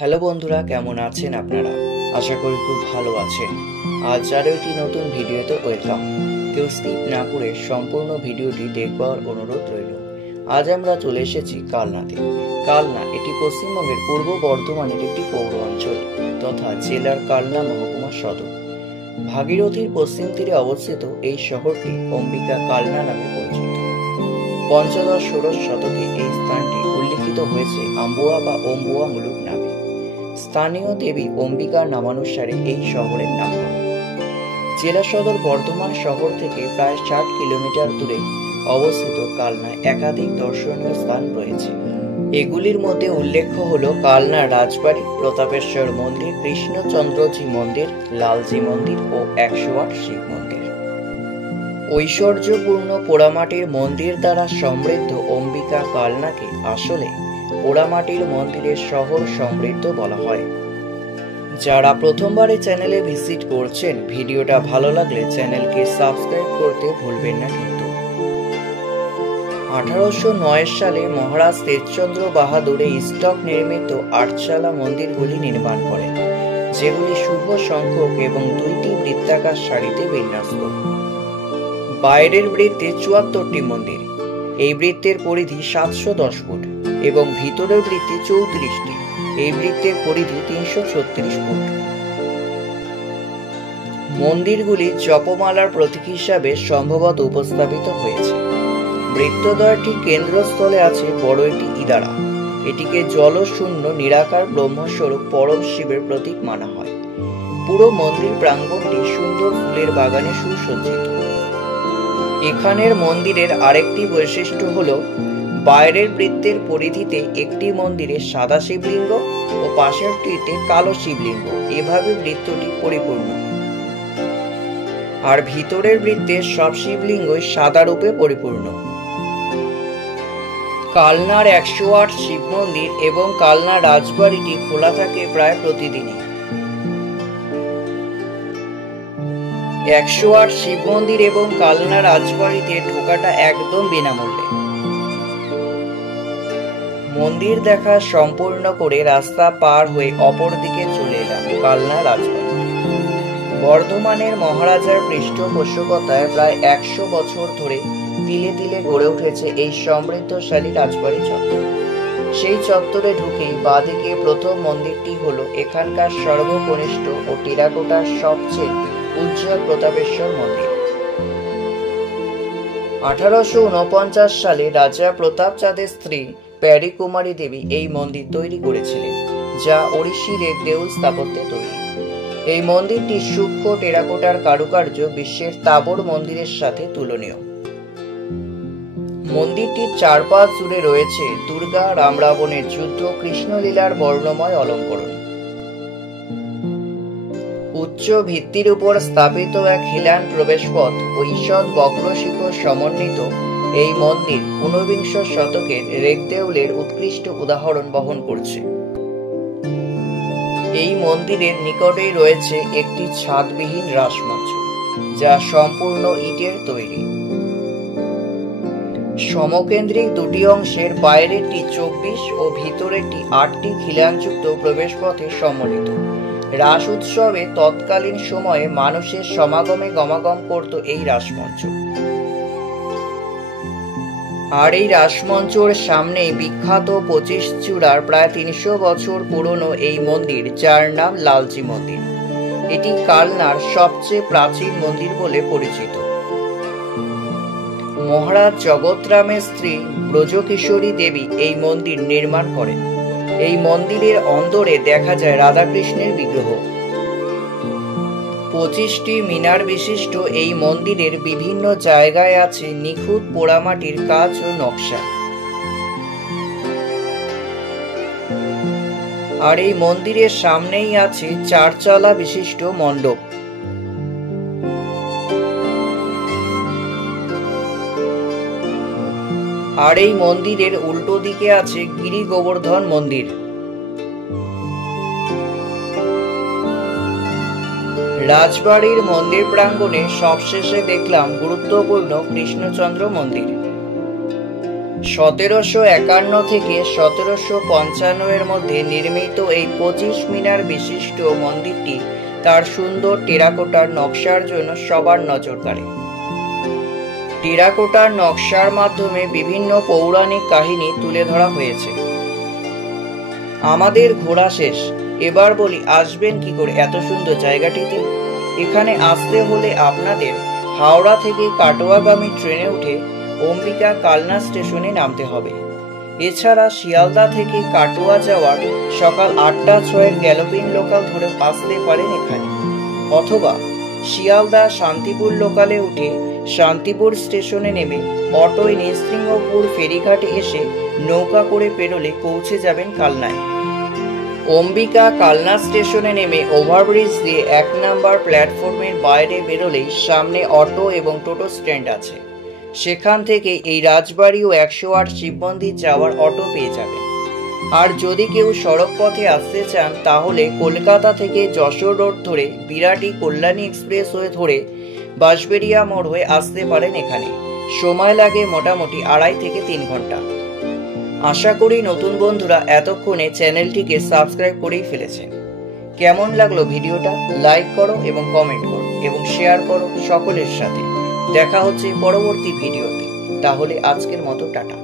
Hello বন্ধুরা, কেমন আছেন আপনারা? আশা করি খুব ভালো আছেন। আজ আরও একটি নতুন ভিডিওতে ওয়েলকাম। কেউ স্কিপ না করে সম্পূর্ণ ভিডিওটি দেখবার অনুরোধ রইল। আজ আমরা চলে এসেছি কালনাতে। কালনা এটি পশ্চিমবঙ্গের পূর্ব বর্ধমানের একটি পৌর অঞ্চল তথা জেলার কালনা মহকুমা সদর। ভাগীরথীর পশ্চিম তীরে অবস্থিত এই শহরটি অম্বিকা কালনা নামে পরিচিত। পঞ্চদশ-ষোড়শ শতকে এই স্থানটি উল্লিখিত হয়েছে আম্বুয়া বা অম্বুয়া মুলুক নামে। স্থানীয় দেবী অম্বিকার নামানুসারে এই শহরের নামকরণ। জেলা সদর বর্ধমান শহর থেকে প্রায় 60 কিলোমিটার দূরে অবস্থিত কালনায় একাধিক দর্শনীয় স্থান রয়েছে। এগুলির মধ্যে উল্লেখ্য হল কালনার রাজবাড়ি, প্রতাপেশ্বর মন্দির, কৃষ্ণচন্দ্রজি মন্দির, লালজি মন্দির ও 108 শিব মন্দির। ঐশ্বর্যপূর্ণ পোড়ামাটির মন্দির দ্বারা সমৃদ্ধ অম্বিকা কালনাকে আসলে পোড়ামাটির মন্দিরের শহর সমৃদ্ধ বলা হয়। যারা প্রথমবার এই চ্যানেলে ভিজিট করছেন, ভিডিওটা ভালো লাগলে চ্যানেলকে সাবস্ক্রাইব করতে ভুলবেন না কিন্তু। 1809 সালে মহারাজ তেজচন্দ্র বাহাদুর এই স্টক নির্মিত আটচালা মন্দিরগুলি নির্মাণ করেন, যেগুলি শুভ সংখ্যক এবং 2টি বৃত্তাকার সারিতে বিন্যস্ত। বাইরের বৃত্তে 74টি মন্দির। এই বৃত্তের পরিধি 710 ফুট এবং ভিতরের বৃত্তে 34টি। এই বৃত্তের পরিধি 336 ফুট। মন্দিরগুলি জপমালার প্রতীক হিসাবে সম্ভবত উপস্থাপিত হয়েছে। বৃত্তদ্বয়টির কেন্দ্রস্থলে আছে বড় একটি ইদারা। এটিকে জলশূন্য নিরাকার ব্রহ্মস্বরূপ পরম শিবের প্রতীক মানা হয়। পুরো মন্দির প্রাঙ্গণটি সুন্দর ফুলের বাগানে সুসজ্জিত। এখানের মন্দিরের আরেকটি বৈশিষ্ট্য হল বাইরের বৃত্তের পরিধিতে একটি মন্দিরে সাদা শিবলিঙ্গ ও পাশেরটিতে কালো শিবলিঙ্গ, এভাবে বৃত্তটি পরিপূর্ণ। আর ভিতরের বৃত্তের সব শিবলিঙ্গই সাদা রূপে পরিপূর্ণ। কালনার 108 শিব মন্দির এবং কালনা রাজবাড়িটি খোলা থাকে প্রায় প্রতিদিনই। 108 শিব মন্দির এবং কালনা রাজবাড়িতে ঢোকাটা একদম বিনামূল্যে। মন্দির দেখা সম্পূর্ণ করে রাস্তা পার হয়ে অপর দিকে চলে এলাম কালনা রাজবাড়ি। বর্ধমানের মহারাজার পৃষ্ঠপোষকতায় প্রায় 100 বছর ধরে তিলে তিলে গড়ে উঠেছে এই সমৃদ্ধশালী রাজবাড়ি চত্বর। সেই চত্বরে ঢুকেই বাঁদিকে প্রথম মন্দিরটি হলো এখানকার সর্বকনিষ্ঠ ও টেরাকোটার সবচেয়ে উজ্জ্বল প্রতাপেশ্বর মন্দির। 1849 সালে রাজা প্রতাপচাঁদের স্ত্রী প্যারি কুমারী দেবী এই মন্দির তৈরি করেছিলেন, যা ওড়িশির দেউল স্থাপত্যে তৈরি। এই মন্দিরটি সূক্ষ্ম টেরাকোটার কারুকার্য বিশ্বের তাবড় মন্দিরের সাথে তুলনীয়। মন্দিরটির চারপাশ জুড়ে রয়েছে দুর্গা রাম রাবণের যুদ্ধ, কৃষ্ণলীলার বর্ণময় অলঙ্করণ। উচ্চ ভিত্তির উপর স্থাপিত এক খিলান প্রবেশপথ ও ঈষৎ বক্রশিখর সমন্বিত এই মন্দির 19বিংশ শতকের রেগদেউলের উৎকৃষ্ট উদাহরণ বহন করছে। এই মন্দিরের নিকটেই রয়েছে একটি ছাদবিহীন রাসমঞ্চ, যা সম্পূর্ণ ইটের তৈরি। সমকেন্দ্রিক দুটি অংশের বাইরেরটি 24 ও ভিতরেরটি 8টি খিলানযুক্ত প্রবেশপথে সম্মিলিত। রাস উৎসবে তৎকালীন সময়ে মানুষের সমাগমে গমাগম করত এই রাসমঞ্চ। আর এই রাসমঞ্চর সামনেই বিখ্যাত 25 চূড়ার প্রায় 300 বছর পুরনো এই মন্দির, যার নাম লালজি মন্দির। এটি কালনার সবচেয়ে প্রাচীন মন্দির বলে পরিচিত। মহারাজ জগৎরামের স্ত্রী ব্রজকিশোরী দেবী এই মন্দির নির্মাণ করেন। এই মন্দিরের অন্দরে দেখা যায় রাধাকৃষ্ণের বিগ্রহ। 25টি মিনার বিশিষ্ট এই মন্দিরের বিভিন্ন জায়গায় আছে নিখুঁত পোড়ামাটির কাজ ও নকশা। আর এই মন্দিরের সামনেই আছে 4 চালা বিশিষ্ট মণ্ডপ। আর এই মন্দিরের উল্টো দিকে আছে গিরি গোবর্ধন মন্দির। রাজবাড়ির মন্দির প্রাঙ্গণে সবশেষে দেখলাম গুরুত্বপূর্ণ কৃষ্ণচন্দ্র মন্দির। 1751 থেকে 1755 এর মধ্যে নির্মিত এই 25 মিনার বিশিষ্ট মন্দিরটি তার সুন্দর টেরাকোটার নকশার জন্য সবার নজর কাড়ে। টেরাকোটার নকশার মাধ্যমে বিভিন্ন পৌরাণিক কাহিনী তুলে ধরা হয়েছে। আমাদের ঘোরা শেষ, এবার বলি আসবেন কি করে এত সুন্দর জায়গাটিতে। এখানে আসতে হলে আপনাদের হাওড়া থেকে কাটোয়াগামী ট্রেনে উঠে অম্বিকা কালনা স্টেশনে নামতে হবে। এছাড়া শিয়ালদা থেকে কাটোয়া যাওয়ার সকাল 8:06 গ্যালোপিং লোকাল ধরে আসতে পারেন এখানে, অথবা শিয়ালদা শান্তিপুর লোকালে উঠে শান্তিপুর স্টেশনে নেমে অটোয় নৃসিংহপুর ফেরিঘাটে এসে নৌকা করে পেরোলে পৌঁছে যাবেন কালনায়। অম্বিকা কালনা স্টেশনে নেমে ওভারব্রিজ দিয়ে 1 নম্বর প্ল্যাটফর্মের বাইরে বেরোলেই সামনে অটো এবং টোটো স্ট্যান্ড আছে। সেখান থেকে এই রাজবাড়ি ও 108 শিব মন্দির যাওয়ার অটো পেয়ে যাবেন। আর যদি কেউ সড়ক পথে আসতে চান তাহলে কলকাতা থেকে যশোর রোড ধরে বিরাটি কল্যাণী এক্সপ্রেস হয়ে ধরে বাঁশবেড়িয়া মোড় হয়ে আসতে পারেন এখানে। সময় লাগে মোটামুটি 2.5 থেকে 3 ঘন্টা। আশা করি নতুন বন্ধুরা এতক্ষণে চ্যানেলটিকে সাবস্ক্রাইব করেই ফেলেছেন। কেমন লাগলো ভিডিওটা লাইক করো এবং কমেন্ট করো এবং শেয়ার করো সকলের সাথে। দেখা হচ্ছে পরবর্তী ভিডিওতে। তাহলে আজকের মতো টাটা।